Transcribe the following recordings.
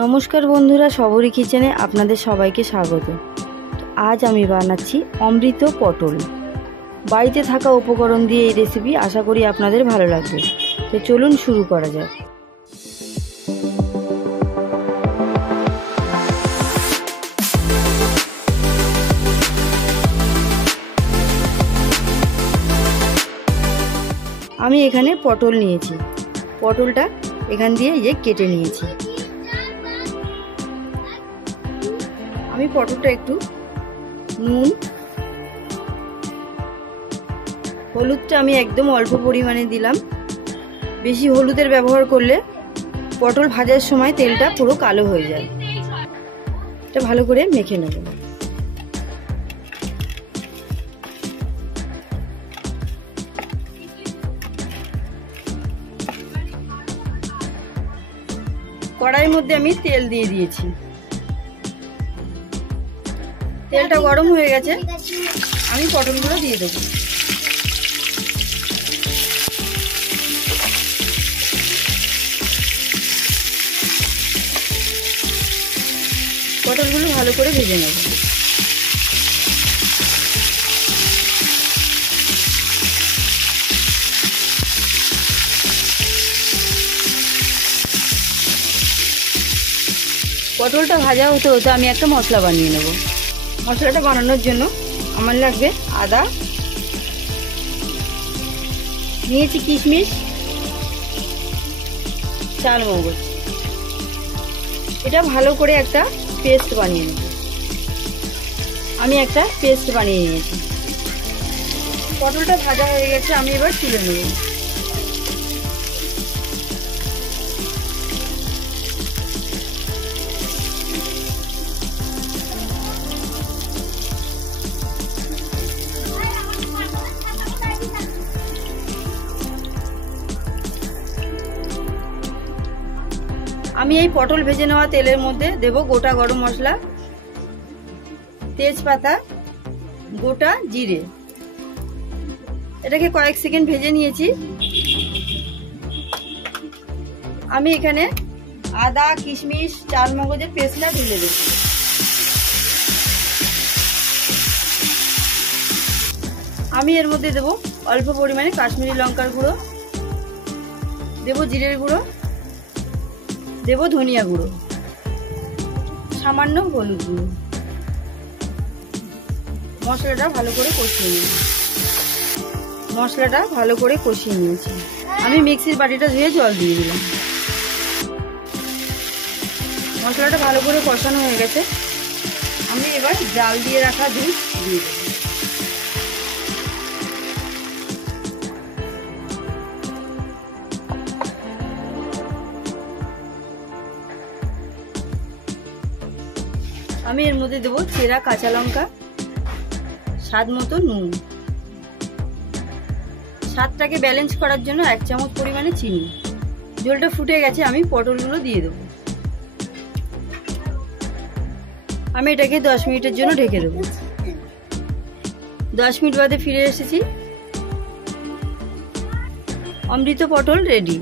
নমস্কার বন্ধুরা, শবরী কিচেনে আপনাদের সবাইকে স্বাগত। আজ আমি বানাচ্ছি অমৃত পটল। বাড়িতে থাকা উপকরণ দিয়ে এই রেসিপি আশা করি আপনাদের ভালো লাগবে। তো চলুন শুরু করা যাক। আমি এখানে পটল নিয়েছি। পটলটা এখান দিয়ে কেটে নিয়েছি। আমি পটলটা একটু নুন, হলুদটা আমি একদম অল্প পরিমাণে দিলাম। বেশি হলুদের ব্যবহার করলে পটল ভাজার সময় তেলটা পুরো কালো হয়ে যায়। এটা ভালো করে মেখে নেব। কড়াইয়ের মধ্যে আমি তেল দিয়ে দিয়েছি। তেলটা গরম হয়ে গেছে, আমি পটলগুলো দিয়ে দেবো। পটলগুলো ভালো করে ভেজে নেব। পটলটা ভাজা হতে হতে আমি একটা মশলা বানিয়ে নেব। মশলাটা বানানোর জন্য আমার লাগবে আদা, নিয়েছি কিশমিশ, চালমগজ। এটা ভালো করে একটা পেস্ট বানিয়ে নেব। আমি একটা পেস্ট বানিয়ে নিয়েছি। পটলটা ভাজা হয়ে গেছে, আমি এবার তুলে নেব। আমি এই পটল ভেজে নেওয়া তেলের মধ্যে দেব গোটা গরম মশলা, তেজপাতা, গোটা জিরে। এটাকে কয়েক সেকেন্ড ভেজে নিয়েছি। আমি এখানে আদা, কিশমিশ, চালমগজের পেস্টটা ঢেলে দেব। আমি এর মধ্যে দেব অল্প পরিমাণে কাশ্মীরি লঙ্কার গুঁড়ো, দেব জিরের গুঁড়ো, দেব ধনিয়া গুঁড়ো, সামান্য হলুদ গুঁড়ো। মশলাটা ভালো করে কষিয়ে নিয়েছি। আমি মিক্সির বাটিটা ধুয়ে জল দিয়ে দিলাম। মশলাটা ভালো করে কষানো হয়ে গেছে, আমি এবার জাল দিয়ে রাখা দুধ দিয়ে দেব। আমি এর মধ্যে দেবো চেরা কাঁচা লঙ্কা, স্বাদ মতো নুন, স্বাদটাকে ব্যালেন্স করার জন্য 1 চামচ পরিমাণে চিনি। জলটা ফুটে গেছে, আমি পটলগুলো দিয়ে দেবো। আমি এটাকে 10 মিনিটের জন্য ঢেকে দেবো। 10 মিনিট বাদে ফিরে এসেছি। অমৃত পটল রেডি।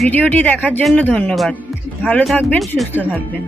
ভিডিওটি দেখার জন্য ধন্যবাদ। ভালো থাকবেন, সুস্থ থাকবেন।